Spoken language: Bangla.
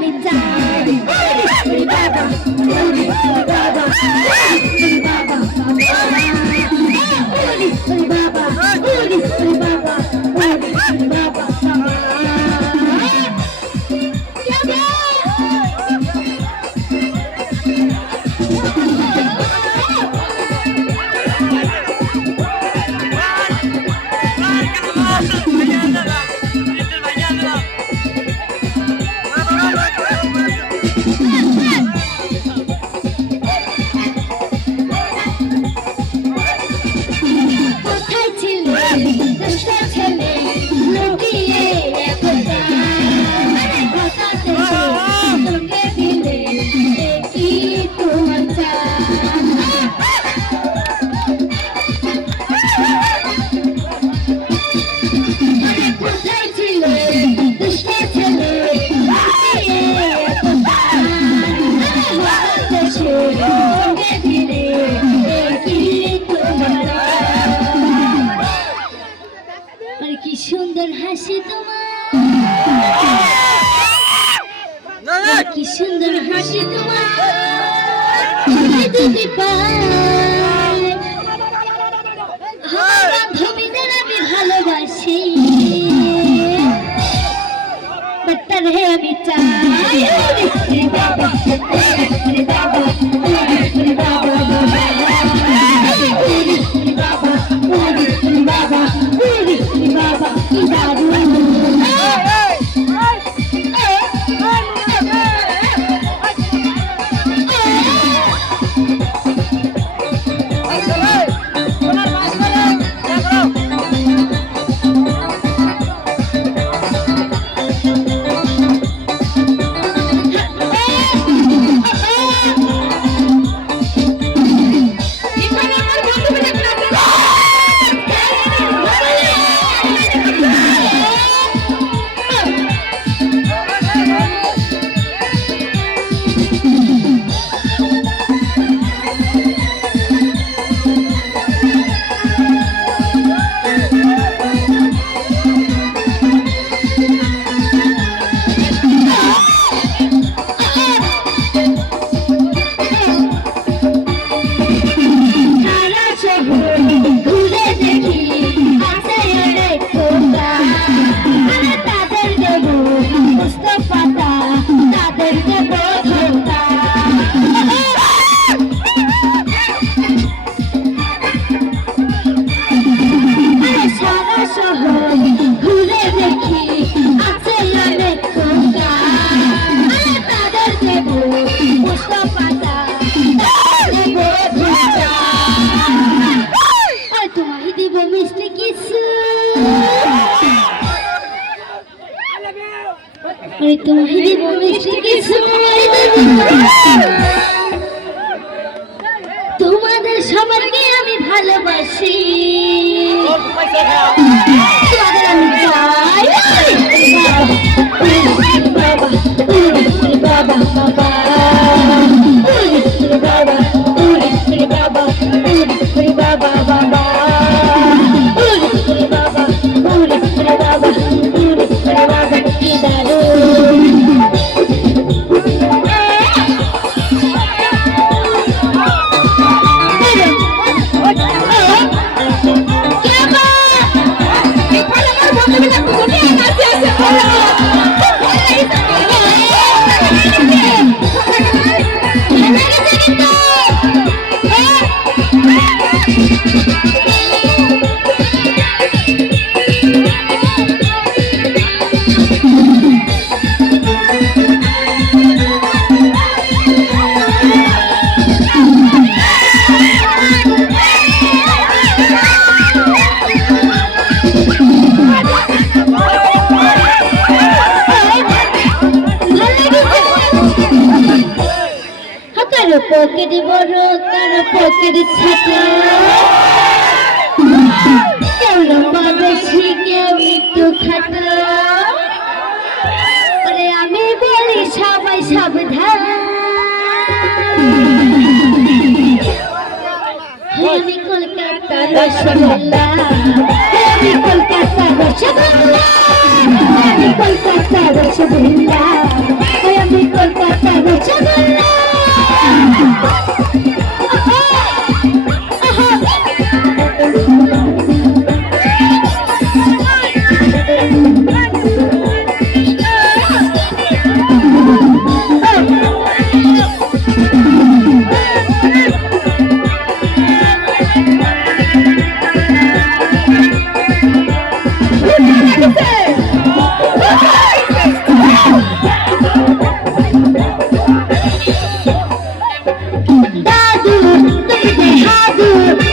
me down. Booty, booty, booty, booty, booty, booty, booty, সুন্দর হাসি তোমার। কি সুন্দর হাসি তোমার। আমি তুমি মিষ্টি কিছু তোমাদের সবারকে আমি ভালোবাসি। আমি ফকির বড় তার ফকির ছাতা কেউ লম্বা কেউ একটু খাটা। আমি বলি সবাই সাবধান। কলকাতা রসগোল্লা। কলকাতা রসগোল্লা। কলকাতা রসগোল্লা। Brasil!